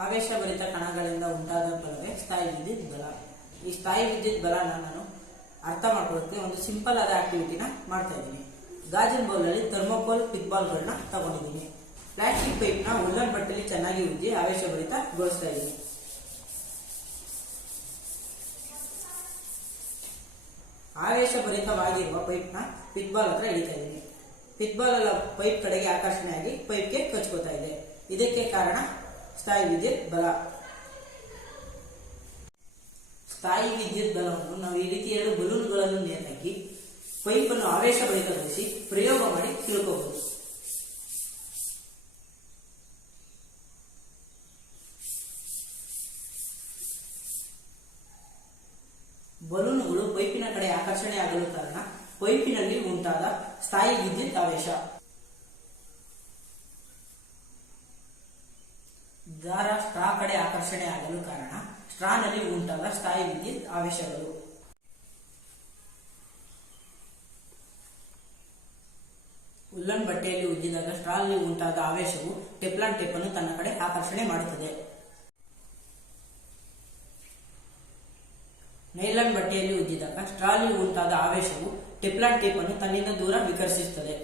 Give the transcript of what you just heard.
ಆವೇಶಭರಿತ ಕಣಗಳಿಂದ ಉಂಟಾದ ಬಲವೇ ಸ್ಥಾಯಿ ವಿದ್ಯುತ್ ಬಲ. ಈ ಸ್ಥಾಯಿ ವಿದ್ಯುತ್ ಬಲನ ನಾನು ಅರ್ಥ ಮಾಡ್ಕೊಳ್ಳೋಕೆ ಒಂದು ಸಿಂಪಲ್ ಆದ ಆಕ್ಟಿವಿಟಿನ ಮಾಡ್ತಾ ಇದ್ದೀನಿ. ಗಾಜಿನ ಬೌಲಲ್ಲಿ ಥರ್ಮೋಕೋಲ್ ಪಿಕ್ಬಾಲ್ಗಳನ್ನ ತಗೊಂಡಿದ್ದೀನಿ. ಪ್ಲಾಸ್ಟಿಕ್ ಪೈಪ್ನ ಉಲ್ಲನ್ ಬಟ್ಟೆಯಲ್ಲಿ ಚೆನ್ನಾಗಿ ಉಜ್ಜಿ ಆವೇಶಭರಿತಗೊಳಿಸ್ತಾ ಇದ್ದೀನಿ. ಆವೇಶಭರಿತವಾಗಿರುವ ಪೈಪ್ನ ಪಿಕ್ಬಾಲ್ ಹತ್ರ ಇಳಿತಾ ಇದ್ದೀನಿ. ಪಿಕ್ಬಾಲ್ ಎಲ್ಲ ಪೈಪ್ ಕಡೆಗೆ ಆಕರ್ಷಣೆಯಾಗಿ ಪೈಪ್ಗೆ ಕಚ್ಕೋತಾ ಇದೆ. ಇದಕ್ಕೆ ಕಾರಣ ಸ್ಥಾಯಿ ವಿದ್ಯುತ್ ಬಲ. ಸ್ಥಾಯಿ ವಿದ್ಯುತ್ ಬಲವನ್ನು ನಾವು ಈ ರೀತಿ ಎರಡು ಬಲೂನ್ಗಳನ್ನು ನೇತಾಕಿ ಪೈಪ್ ಅನ್ನು ಆವೇಶಭರಿತಗೊಳಿಸಿ ಪ್ರಯೋಗ ಮಾಡಿ ತಿಳ್ಕೋಬಹುದು. ಬಲೂನುಗಳು ಪೈಪಿನ ಕಡೆ ಆಕರ್ಷಣೆಯಾಗಲು ಕಾರಣ ಪೈಪಿನಲ್ಲಿ ಉಂಟಾದ ಸ್ಥಾಯಿ ವಿದ್ಯುತ್ ಆವೇಶ. ದಾರ ಸ್ಟ್ರಾ ಕಡೆ ಆಕರ್ಷಣೆಯಾಗಲು ಕಾರಣ ಸ್ಟ್ರಾನಲ್ಲಿ ಉಂಟಾದ ಸ್ಥಾಯಿ ವಿದ್ಯುತ್ ಆವೇಶಗಳು. ಉಲ್ಲನ್ ಬಟ್ಟೆಯಲ್ಲಿ ಉಜ್ಜಿದಾಗ ಸ್ಟ್ರಾನಲ್ಲಿ ಉಂಟಾದ ಆವೇಶವು ಟೆಫ್ಲಾನ್ ಟೇಪ್ ಅನ್ನು ತನ್ನ ಕಡೆ ಆಕರ್ಷಣೆ ಮಾಡುತ್ತದೆ. ನೈಲಾನ್ ಬಟ್ಟೆಯಲ್ಲಿ ಉಜ್ಜಿದಾಗ ಸ್ಟ್ರಾನಲ್ಲಿ ಉಂಟಾದ ಆವೇಶವು ಟೆಫ್ಲಾನ್ ಟೇಪ್ ಅನ್ನು ತನ್ನಿಂದ ದೂರ ವಿಕರಿಸುತ್ತದೆ.